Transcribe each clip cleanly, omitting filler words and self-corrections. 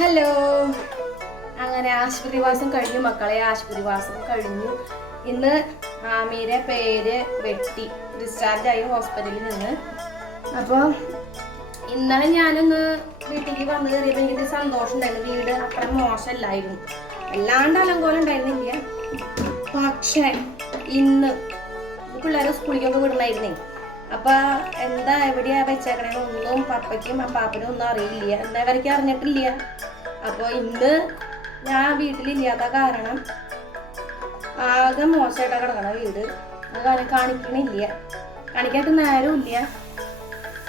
Hello. അങ്ങനെ ആശുപത്രിവാസം കഴിഞ്ഞു മക്കളെ, ആശുപത്രിവാസം കഴിഞ്ഞു. ഇന്ന് ആമീരെ പേര് വെട്ടി ഡിസ്ചാർജായി ഹോസ്പിറ്റലിൽ നിന്ന്. അപ്പോൾ ഇന്നലെ ഞാനൊന്ന് വീട്ടിലേക്ക് വന്നു കയറിയപ്പോൾ എനിക്കൊരു സന്തോഷം ഉണ്ടായിരുന്നു. വീട് അത്ര മോശമല്ലായിരുന്നു, അല്ലാണ്ട് അലങ്കോലം ഉണ്ടായിരുന്നില്ല. പക്ഷേ ഇന്ന് പിള്ളേരെ സ്കൂളിലേക്കൊക്കെ വിടണമായിരുന്നേ. അപ്പൊ എന്താ എവിടെയാ വെച്ചേക്കണേന്നൊന്നും പപ്പയ്ക്കും പാപ്പനും ഒന്നും അറിയില്ല, എന്താ ഇവർക്ക് അറിഞ്ഞിട്ടില്ല. അപ്പോൾ ഇന്ന് ഞാൻ വീട്ടിലില്ലാത്ത കാരണം ആകെ മോശമായിട്ടാ കിടക്കണ വീട്. അത് കാരണം കാണിക്കണില്ല, കാണിക്കാത്ത നേരമില്ല.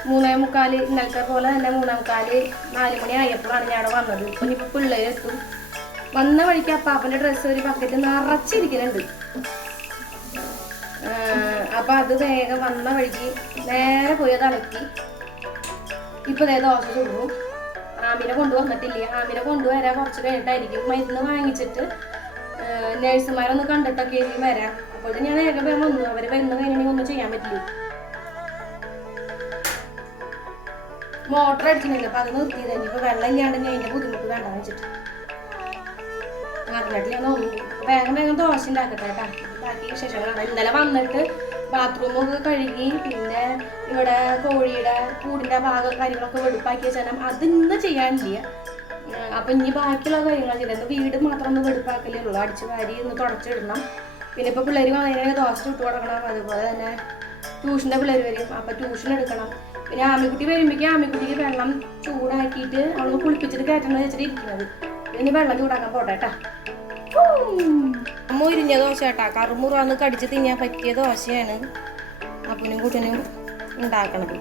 3:45 ഇന്നലത്തെ പോലെ തന്നെ 3:45 4 മണി ആയപ്പോഴാണ് ഞാൻ അവിടെ വന്നത്. ഇപ്പൊ ഇനിയിപ്പോ പിള്ളേരെത്തും. വന്ന വഴിക്ക് അപ്പാപ്പന്റെ ഡ്രസ്സ് ഒരു ബക്കറ്റ് നിറച്ചിരിക്കുന്നുണ്ട്. അപ്പൊ അത് വേഗം വന്ന വഴിക്ക് നേരെ പോയി അത് അലക്കി. ഇപ്പൊ ദോശ ചുടും. ആമിനെ കൊണ്ടുവന്നിട്ടില്ല, ആമിനെ കൊണ്ടുവരാൻ കുറച്ച് കഴിഞ്ഞിട്ടായിരിക്കും. മരുന്ന് വാങ്ങിച്ചിട്ട് നഴ്സുമാരൊന്ന് കണ്ടിട്ടൊക്കെ ആയിരിക്കും വരാം. അപ്പോൾ ഞാൻ വേഗം വന്നു. അവര് വരുന്ന കഴിഞ്ഞാൽ ഒന്നും ചെയ്യാൻ പറ്റില്ല. മോട്ടർ അടിക്കുന്നില്ല, അപ്പൊ അത് നിർത്തിയത്. ഇനിയിപ്പോ വെള്ളം ഇല്ലാണ്ട് ഞാൻ അതിന്റെ ബുദ്ധിമുട്ട് വേണ്ടാന്ന് വെച്ചിട്ട് അറിഞ്ഞിട്ടില്ല. ഞാൻ തോന്നുന്നു വേഗം വേഗം ദോശ ഉണ്ടാക്കട്ടെ കേട്ടാ. ബാക്കി വിശേഷങ്ങളാണ്. ഇന്നലെ വന്നിട്ട് ബാത്റൂമൊക്കെ കഴുകി, പിന്നെ ഇവിടെ കോഴിയുടെ കൂടിന്റെ ഭാഗം കാര്യങ്ങളൊക്കെ വെടുപ്പാക്കി വെച്ചാൽ അത് ഇന്ന് ചെയ്യാനില്ല. അപ്പൊ ഇനി ബാക്കിയുള്ള കാര്യങ്ങൾ ചെയ്തത് വീട് മാത്രം ഒന്ന് വെടുപ്പാക്കലേ ഉള്ളൂ. അടിച്ചു വാരി ഒന്ന് തുടച്ചിടണം. പിന്നെ ഇപ്പൊ പിള്ളേർ വന്നതിന് ദോശ ചുട്ട് കൊടുക്കണം. അതുപോലെ തന്നെ ട്യൂഷന്റെ പിള്ളേർ വരും, അപ്പൊ ട്യൂഷൻ എടുക്കണം. പിന്നെ ആമിക്കുട്ടി വരുമ്പോഴേക്കും ആമിക്കുട്ടിക്ക് വെള്ളം ചൂടാക്കിയിട്ട് അവളൊന്ന് കുളിപ്പിച്ചിട്ട് കയറ്റണം വെച്ചിട്ട് ഇരിക്കുന്നത്. ഇനി വെള്ളം ചൂടാക്കാൻ പോട്ടെ കേട്ടാ. അമ്മ ഉരിഞ്ഞ ദോശ കേട്ടാ, കറുമുറാന്ന് കടിച്ച് തിന്നാൻ പറ്റിയ ദോശയാണ് അപ്പനും കുട്ടനും ഉണ്ടാക്കണത്.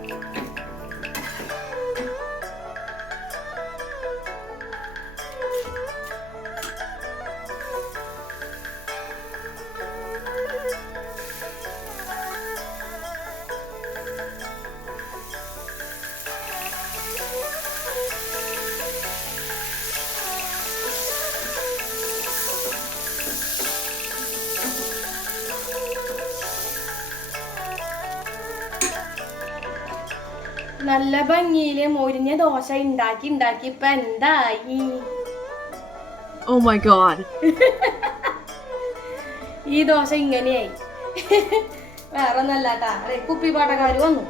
നല്ല ഭംഗിയില് മൊരിഞ്ഞ ദോശ ഉണ്ടാക്കി ഇപ്പൊ എന്തായി? Oh my god. ഈ ദോശ ഇങ്ങനെയായി. വേറെ ഒന്നല്ലാട്ടാ, കുപ്പിപ്പാട്ടക്കാര് വന്നു.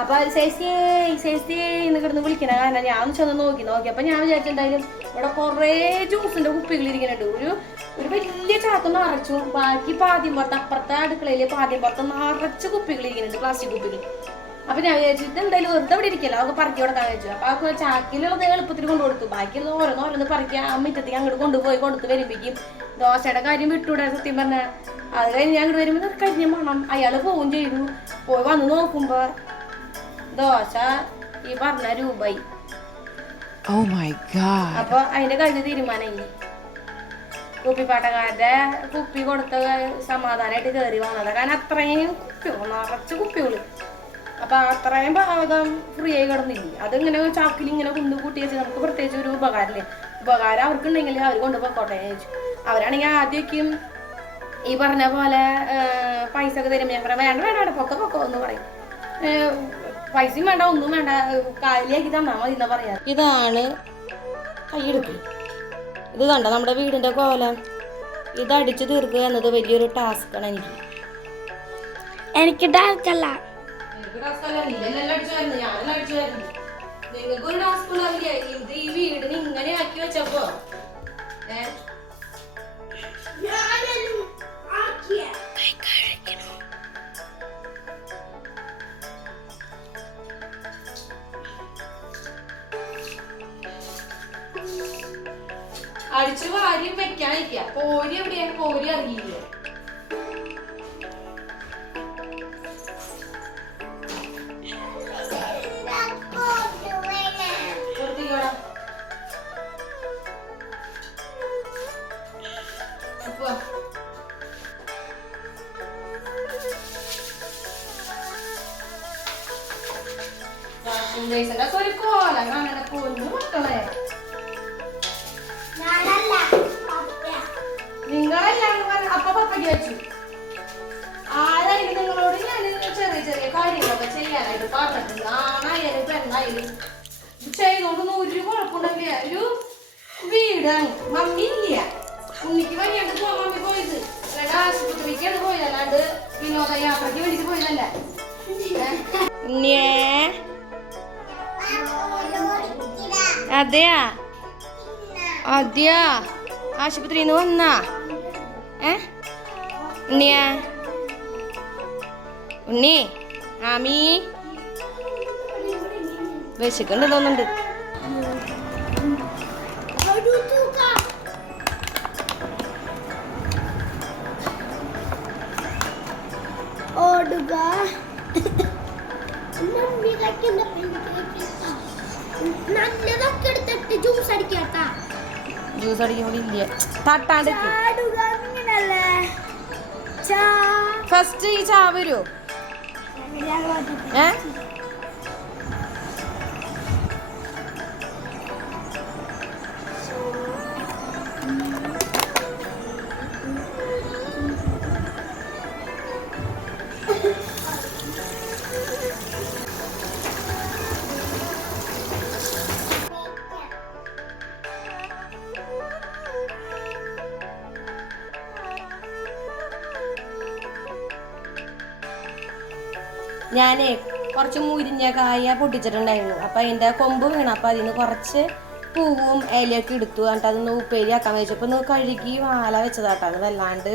അപ്പൊ എന്ന് കിടന്ന് വിളിക്കണ കാരണം ഞാൻ ചെന്ന് നോക്കിയപ്പോ ഞാൻ വിചാരിച്ചെന്തായാലും ഇവിടെ കൊറേ ജ്യൂസിന്റെ കുപ്പികൾ ഇരിക്കുന്നുണ്ട്. ഒരു വലിയ ചാക്ക് നിറച്ചു. ബാക്കി പാദ്യമ്പുറത്ത് അപ്പുറത്തെ അടുക്കളയില് പാദ്യമ്പുറത്ത് നിറച്ച് കുപ്പികൾ ഇരിക്കുന്നുണ്ട്, പ്ലാസ്റ്റിക് കുപ്പികൾ. അപ്പൊ ഞാൻ വിചാരിച്ചിട്ട് എന്തായാലും വെറുതെ ഇവിടെ ഇരിക്കല്ലോ, അതൊക്കെ പറക്കി കൊടുക്കാൻ വെച്ചു. അപ്പൊ ആ ചാക്കിലുള്ളത് എളുപ്പത്തിൽ കൊണ്ടുകൊടുത്തു. ബാക്കിയുള്ളത് ഓരോന്ന് പറക്കി ആ മുറ്റത്തേക്ക് അങ്ങോട്ട് കൊണ്ടുപോയി കൊടുത്ത് വരുമ്പോഴേക്കും ദോശയുടെ കാര്യം വിട്ടൂടെ സത്യം പറഞ്ഞ. അത് കഴിഞ്ഞ് ഞാൻ അങ്ങോട്ട് വരുമ്പോ കരിഞ്ഞ മണം. അയാള് പോവും ചെയ്തു. പോയി വന്ന് നോക്കുമ്പോ ദോശ ഈ പറഞ്ഞ രൂപയായി. അപ്പൊ അതിന്റെ കഴിഞ്ഞ തീരുമാനമായി. കുപ്പിപ്പാട്ടക്കാരുടെ കുപ്പി കൊടുത്ത സമാധാനമായിട്ട് കയറി വന്നത്. കാരണം അത്രയും കുപ്പികൾ, നിറച്ച് കുപ്പികള്. അപ്പൊ അത്രയും ഭാഗം ഫ്രീ ആയി കിടന്നില്ലേ. അതിങ്ങനെ ചാക്കിൽ ഇങ്ങനെ കുന്നു കൂട്ടി വെച്ച് നമുക്ക് പ്രത്യേകിച്ച് ഒരു ഉപകാരമില്ലേ. ഉപകാരം അവർക്കുണ്ടെങ്കിൽ അവർ കൊണ്ടുപോയിക്കോട്ടെ ചോദിച്ചു. അവരാണെങ്കിൽ ആദ്യമൊക്കെയും ഈ പറഞ്ഞ പോലെ പൈസ ഒക്കെ തരുമ്പോൾ ഞാൻ പറയാം വേണ്ട പൊക്കോ എന്ന് പറയും. പൈസയും വേണ്ട ഒന്നും വേണ്ട, കാലിയാക്കി തന്നാ മതി എന്നാ പറയാ. ഇതാണ് കൈയെടുപ്പ്. ഇത് കണ്ടോ നമ്മുടെ വീടിന്റെ കോലം. ഇത് അടിച്ചു തീർക്കുക എന്നത് വലിയൊരു ടാസ്ക്കാണ് എനിക്ക് ടാസ്കല്ല. നിങ്ങൾക്ക് ഒരു ടാസ്ക് ഇത് ഈ വീടിന് ഇങ്ങനെ ആക്കി വെച്ചപ്പോ അടിച്ചു വാരിയും വെക്കാനിരിക്ക. കോരി എവിടെയാ? കോരി അറിയില്ല. ഒരു കോലം കാണാൻ പൊന്നു മക്കളെ. നിങ്ങളെല്ലാം അപ്പൊ പപ്പയ്ക്ക് വെച്ചു. ആരായാലും നിങ്ങളോട് ഞാൻ ചെറിയ ചെറിയ കാര്യങ്ങളൊക്കെ ചെയ്യാനായിട്ട് പറഞ്ഞിട്ടുണ്ട്. ആണായാലും പെണ്ണായാലും ചെയ്തോണ്ടൊന്നും ഒരു കുഴപ്പമുണ്ടല്ല. ഒരു വീടാണ്. മമ്മി ഇല്ല. ഉണ്ണിക്ക് വയ്യാണ്ട് പോവാൻ മമ്മി പോയത്. അല്ലാണ്ട് ആശുപത്രിക്കാണ് പോയത്. അല്ലാണ്ട് വിനോദയാത്രയ്ക്ക് വേണ്ടിട്ട് പോയതല്ല. ഉണ്ണിയേ അതെയാ അതെയാ ആശുപത്രിന്ന് വന്നാ ഉണ്ണിയാ ഉണ്ണി ആമീ വിശക്കുണ്ട് തോന്നുന്നുണ്ട്. ഓടുക നല്ലതൊക്കെ എടുത്തിട്ട് ജ്യൂസ് അടിക്കാട്ടാ. ജ്യൂസ് അടിക്കാൻ കൂടി ഇല്ല. തട്ടാണ്ട് ഫസ്റ്റ് ഈ ചാ വരുമോ? ഞാനേ കുറച്ച് മുരിഞ്ഞ കായ പൊട്ടിച്ചിട്ടുണ്ടായിരുന്നു. അപ്പം അതിൻ്റെ കൊമ്പ് വീണു. അപ്പം അതിൽ നിന്ന് കുറച്ച് പൂവും ഇലയൊക്കെ എടുത്തു. എന്നിട്ട് അതൊന്ന് ഉപ്പേരിയാക്കാൻ വെച്ചപ്പോൾ ഒന്ന് കഴുകി വാല വെച്ചതാട്ടോ. അത് വല്ലാണ്ട്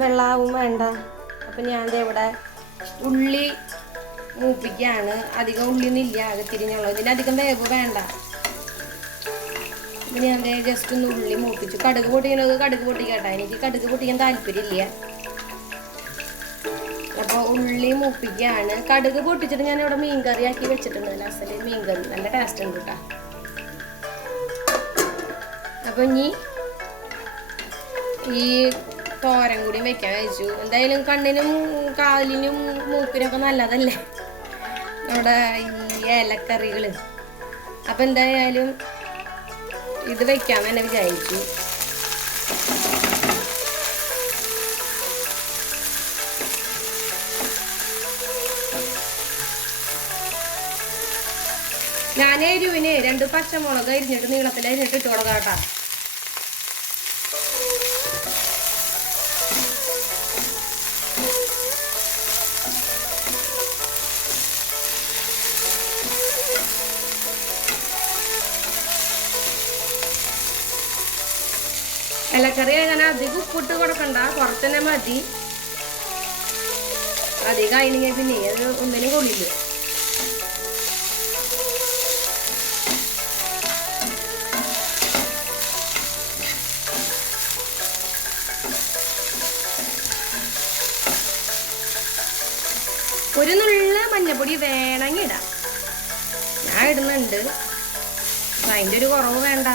വെള്ളാവും വേണ്ട. അപ്പം ഞാൻ ഇവിടെ ഉള്ളി മൂപ്പിക്കുകയാണ്. അധികം ഉള്ളിയൊന്നും ഇല്ല, അത് തിരിഞ്ഞുള്ളത്. ഇതിന് അധികം വേവ് വേണ്ട. അപ്പം ഞാൻ ജസ്റ്റ് ഒന്ന് ഉള്ളി മൂപ്പിച്ചു. കടുക് പൊട്ടിക്കണത് കടുക് പൊട്ടിക്കാട്ടോ. എനിക്ക് കടുക് പൊട്ടിക്കാൻ താല്പര്യമില്ല. അപ്പോൾ ഉള്ളി മൂപ്പിക്കുകയാണ്. കടുക് പൊട്ടിച്ചിട്ട് ഞാൻ ഇവിടെ മീൻകറി ആക്കി വെച്ചിട്ടുണ്ട്. അസല് മീൻകറി നല്ല ടേസ്റ്റ് ഉണ്ട് കേട്ടോ. അപ്പോൾ ഇനി ഈ തോരൻ കൂടി വെക്കാൻ വെച്ചു. എന്തായാലും കണ്ണിനും കാലിനും മൂക്കിനൊക്കെ നല്ലതല്ലേ നമ്മുടെ ഈ ഇലക്കറികൾ. അപ്പം എന്തായാലും ഇത് വെക്കാൻ തന്നെ വിചാരിച്ചു. ഞാൻ എരിവിന് 2 പച്ചമുളക് അരിഞ്ഞിട്ട് നീളത്തിൽ അരിഞ്ഞിട്ട് ഇട്ട് കൊടുക്കാം കേട്ടോ. ഇലക്കറി അങ്ങനെ അധികം ഉപ്പിട്ട് കൊടുക്കണ്ട, കുറച്ച് തന്നെ മതി. അധികം അതിനെങ്കിൽ പിന്നെ അത് ഒന്നിനും കൊള്ളില്ല. ഒരു നുള്ള മഞ്ഞപ്പൊടി വേണമെങ്കിൽ ഇടാം. ഞാൻ ഇടുന്നുണ്ട്. അതിൻ്റെ ഒരു കുറവ് വേണ്ട.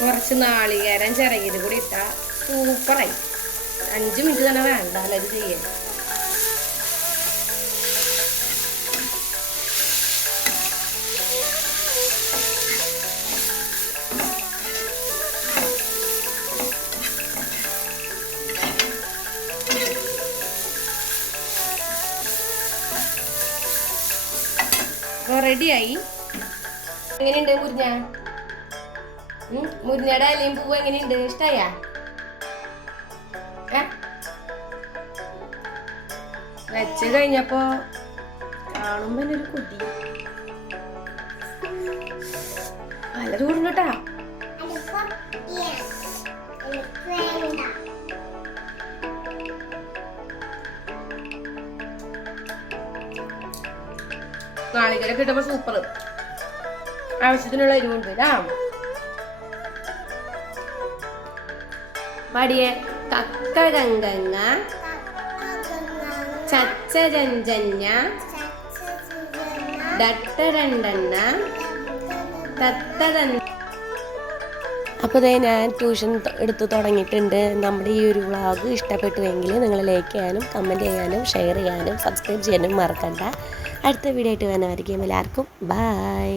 കുറച്ച് നാളികേരം ചിരകിയത് കൂടി ഇട്ടാൽ സൂപ്പറായി. 5 മിനിറ്റ് തന്നെ വേണ്ട അത് ചെയ്യാൻ. അപ്പോൾ റെഡിയായി. എങ്ങനെയുണ്ട് മുരിഞ്ഞ? മുരിഞ്ഞയുടെ ഇലയും പൂവ് എങ്ങനെയുണ്ട്? ഇഷ്ടായാ? വെച്ച് കഴിഞ്ഞപ്പോ കാണുമ്പോ ഒരു കൊതി. നല്ല ചൂടുണ്ട് കേട്ടാ. നാളികേരൊക്കെ ഇട്ടപ്പോ സൂപ്പർ. ആവശ്യത്തിനുള്ള എരിവുണ്ട്. പാടിയേ. കക്കരങ്കങ്ങ ചച്ചരഞ്ചഞ്ഞ ദട്ടരണ്ടെണ്ണ തത്തരൻ അപ്പോൾ ഇതേ ഞാൻ ട്യൂഷൻ എടുത്ത് തുടങ്ങിയിട്ടുണ്ട്. നമ്മുടെ ഈ ഒരു വ്ളോഗ് ഇഷ്ടപ്പെട്ടുവെങ്കിൽ നിങ്ങൾ ലൈക്ക് ചെയ്യാനും കമൻറ്റ് ചെയ്യാനും ഷെയർ ചെയ്യാനും സബ്സ്ക്രൈബ് ചെയ്യാനും മറക്കണ്ട. അടുത്ത വീഡിയോ ആയിട്ട് വരുന്നവരെയും എല്ലാവർക്കും ബൈ.